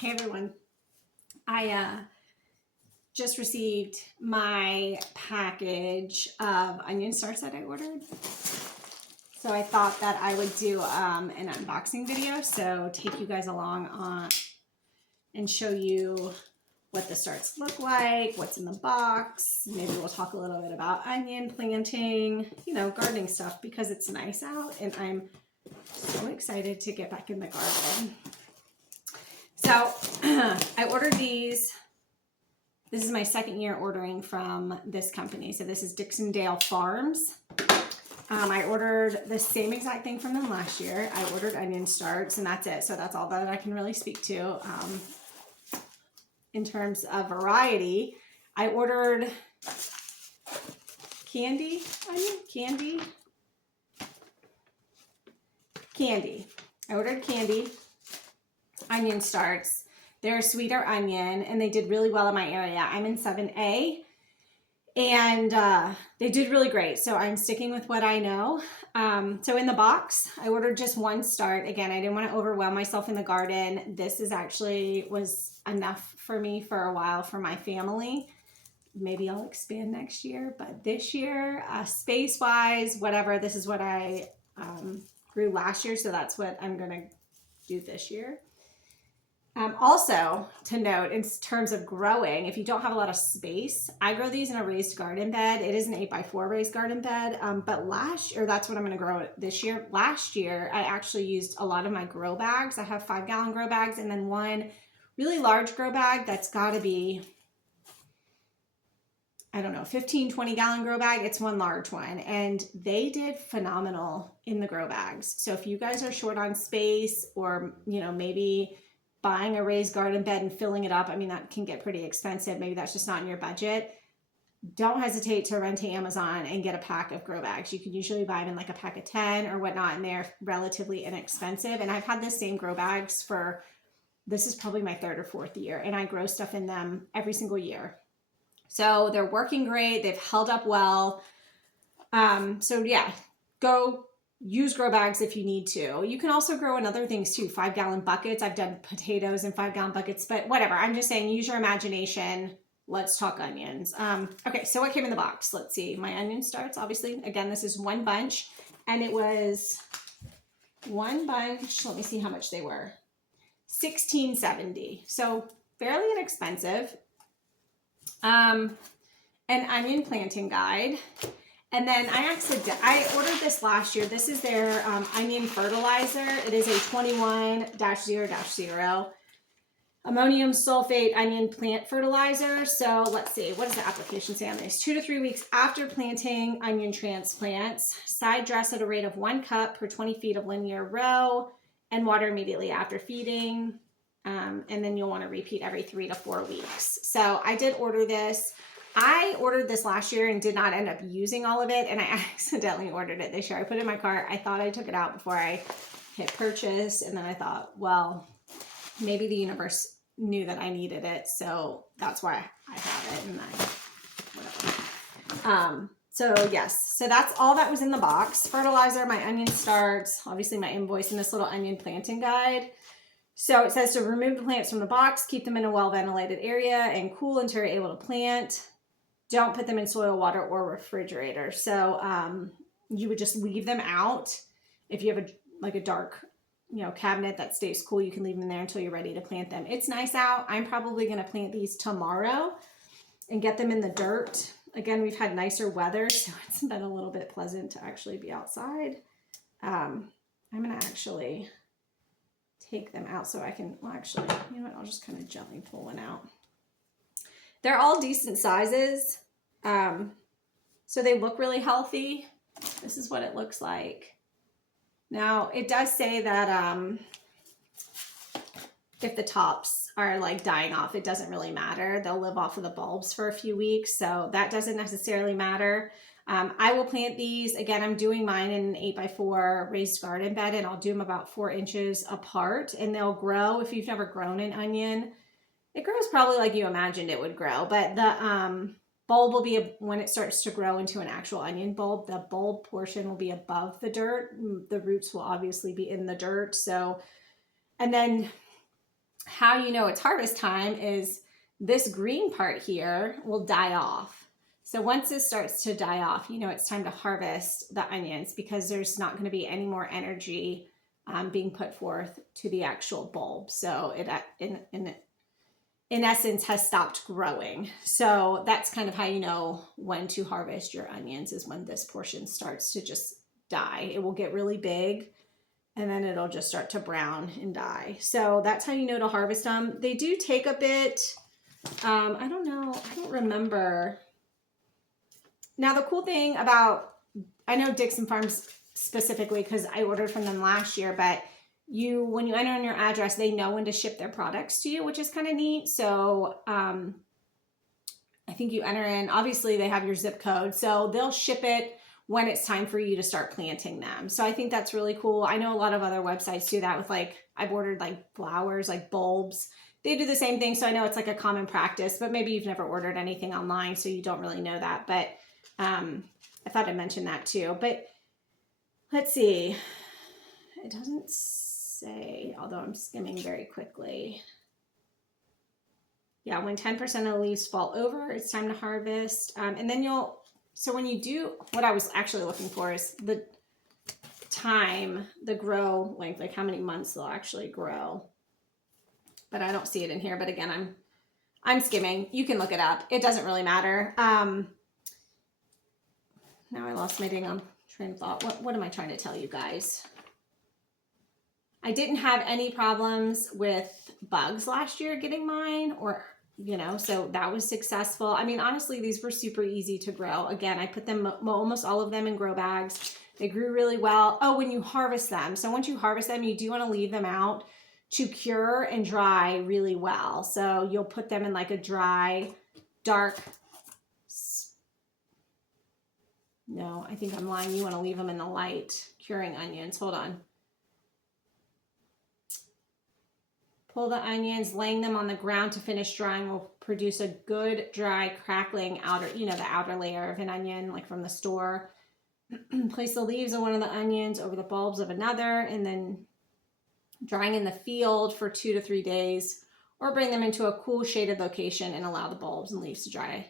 Hey everyone, I just received my package of onion starts that I ordered. So I thought that I would do an unboxing video, so take you guys along on and show you what the starts look like, what's in the box. Maybe we'll talk a little bit about onion planting, you know, gardening stuff because it's nice out and I'm so excited to get back in the garden. So I ordered these. This is my second year ordering from this company. So this is Dixondale Farms. I ordered the same exact thing from them last year. I ordered onion starts and that's it. So that's all that I can really speak to. In terms of variety, I ordered candy. I ordered candy onion starts. They're a sweeter onion and they did really well in my area. I'm in 7A and they did really great. So I'm sticking with what I know. So in the box, I ordered just one start. Again, I didn't want to overwhelm myself in the garden. This is actually was enough for me for a while for my family. Maybe I'll expand next year, but this year, space-wise, whatever, this is what I grew last year. So that's what I'm going to do this year. Also to note in terms of growing, if you don't have a lot of space, I grow these in a raised garden bed. It is an 8x4 raised garden bed, but last year, that's what I'm going to grow this year. Last year, I actually used a lot of my grow bags. I have 5-gallon grow bags and then one really large grow bag that's got to be, I don't know, 15, 20-gallon grow bag. It's one large one and they did phenomenal in the grow bags. So if you guys are short on space or, you know, maybe buying a raised garden bed and filling it up, I mean, that can get pretty expensive. Maybe that's just not in your budget. Don't hesitate to run to Amazon and get a pack of grow bags. You can usually buy them in like a pack of 10 or whatnot, and they're relatively inexpensive. And I've had the same grow bags for, this is probably my 3rd or 4th year, and I grow stuff in them every single year. So they're working great. They've held up well. So yeah, go use grow bags if you need to. You can also grow in other things too, 5-gallon buckets. I've done potatoes in 5-gallon buckets, but whatever. I'm just saying, use your imagination. Let's talk onions. Okay, so what came in the box? Let's see. My onion starts, obviously. Again, this is one bunch, and it was one bunch. Let me see how much they were. $16.70. So fairly inexpensive. An onion planting guide. And then I ordered this last year. This is their onion fertilizer. It is a 21-0-0 ammonium sulfate onion plant fertilizer. So let's see, what does the application say on this? 2 to 3 weeks after planting onion transplants, side dress at a rate of 1 cup per 20 feet of linear row and water immediately after feeding. And then you'll want to repeat every 3 to 4 weeks. So I did order this. I ordered this last year and did not end up using all of it, and I accidentally ordered it this year. I put it in my cart. I thought I took it out before I hit purchase, and then I thought, well, maybe the universe knew that I needed it, so that's why I have it, and whatever. So yes, so that's all that was in the box. Fertilizer, my onion starts, obviously my invoice, and this little onion planting guide. So it says to remove the plants from the box, keep them in a well-ventilated area, and cool until you're able to plant. Don't put them in soil, water, or refrigerator. So you would just leave them out. If you have a dark, you know, cabinet that stays cool, you can leave them there until you're ready to plant them. It's nice out. I'm probably going to plant these tomorrow and get them in the dirt. Again, we've had nicer weather, so it's been a little bit pleasant to actually be outside. I'm going to actually take them out so I can, well, actually, you know what? I'll just kind of gently pull one out. They're all decent sizes. So they look really healthy. This is what it looks like. Now it does say that, if the tops are like dying off, it doesn't really matter. They'll live off of the bulbs for a few weeks. So that doesn't necessarily matter. I will plant these. Again, I'm doing mine in an 8x4 raised garden bed, and I'll do them about 4 inches apart, and they'll grow. If you've never grown an onion, it grows probably like you imagined it would grow, but the bulb will be, when it starts to grow into an actual onion bulb, the bulb portion will be above the dirt. The roots will obviously be in the dirt. So, and then how how you know it's harvest time is this green part here will die off. So once this starts to die off, you know it's time to harvest the onions because there's not going to be any more energy being put forth to the actual bulb. So it in essence has stopped growing. So that's kind of how you know when to harvest your onions, is when this portion starts to just die. It will get really big and then it'll just start to brown and die. So that's how you know to harvest them. They do take a bit, I don't know, I don't remember. Now the cool thing about, I know Dixon Farms specifically because I ordered from them last year, but when you enter in your address, they know when to ship their products to you, which is kind of neat. So I think you enter in, obviously they have your zip code, so they'll ship it when it's time for you to start planting them. So I think that's really cool. I know a lot of other websites do that with, like, I've ordered like flowers, like bulbs. They do the same thing. So I know it's like a common practice, but maybe you've never ordered anything online, so you don't really know that. But I thought I'd mention that too. But let's see. It doesn't say, although I'm skimming very quickly. Yeah, when 10% of the leaves fall over, it's time to harvest. And then so when you do, what I was actually looking for is the time, the grow length, like how many months they'll actually grow. But I don't see it in here. But again, I'm skimming. You can look it up. It doesn't really matter. Now I lost my dang train of thought. What am I trying to tell you guys? I didn't have any problems with bugs last year getting mine, or, you know, so that was successful. I mean, honestly, these were super easy to grow. Again, I put them, almost all of them, in grow bags. They grew really well. Oh, when you harvest them. So once you harvest them, you do want to leave them out to cure and dry really well. So you'll put them in like a dry, dark, no, I think I'm lying. You want to leave them in the light curing onions. Hold on. Pull the onions, laying them on the ground to finish drying will produce a good, dry, crackling outer, you know, the outer layer of an onion, like from the store. Place the leaves of one of the onions over the bulbs of another, and then drying in the field for 2 to 3 days, or bring them into a cool, shaded location and allow the bulbs and leaves to dry.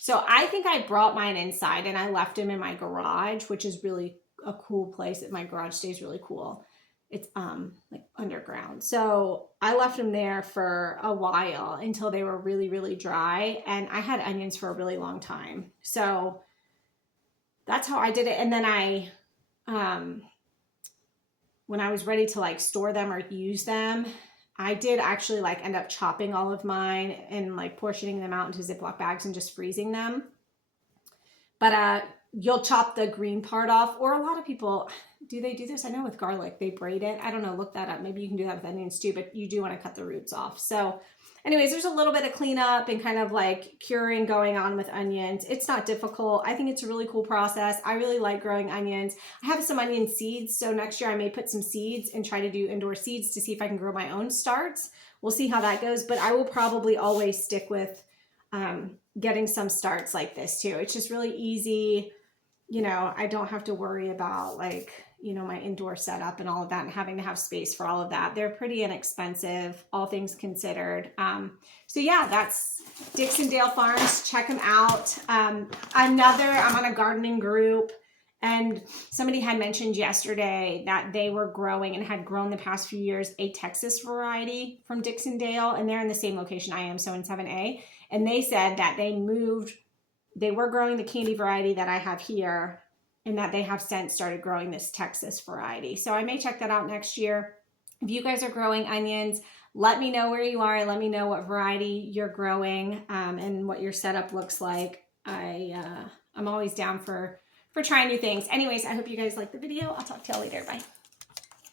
So I think I brought mine inside and I left them in my garage, which is really a cool place. My garage stays really cool. It's like underground. So I left them there for a while until they were really, really dry. And I had onions for a really long time. So that's how I did it. And then when I was ready to like store them or use them, I did actually like end up chopping all of mine and like portioning them out into Ziploc bags and just freezing them. But you'll chop the green part off, or a lot of people, do they do this? I know with garlic, they braid it. I don't know, look that up. Maybe you can do that with onions too, but you do want to cut the roots off. So anyways, there's a little bit of cleanup and kind of like curing going on with onions. It's not difficult. I think it's a really cool process. I really like growing onions. I have some onion seeds, so next year I may put some seeds and try to do indoor seeds to see if I can grow my own starts. We'll see how that goes, but I will probably always stick with getting some starts like this too. It's just really easy. You know, I don't have to worry about like, you know, my indoor setup and all of that and having to have space for all of that. They're pretty inexpensive, all things considered. So yeah, that's Dixondale Farms. Check them out. I'm on a gardening group, and somebody had mentioned yesterday that they were growing and had grown the past few years a Texas variety from Dixondale, and they're in the same location I am, so in 7A. And they said that they were growing the candy variety that I have here, and that they have since started growing this Texas variety. So I may check that out next year. If you guys are growing onions, let me know where you are. Let me know what variety you're growing and what your setup looks like. I'm always down for trying new things. Anyways, I hope you guys like the video. I'll talk to y'all later. Bye.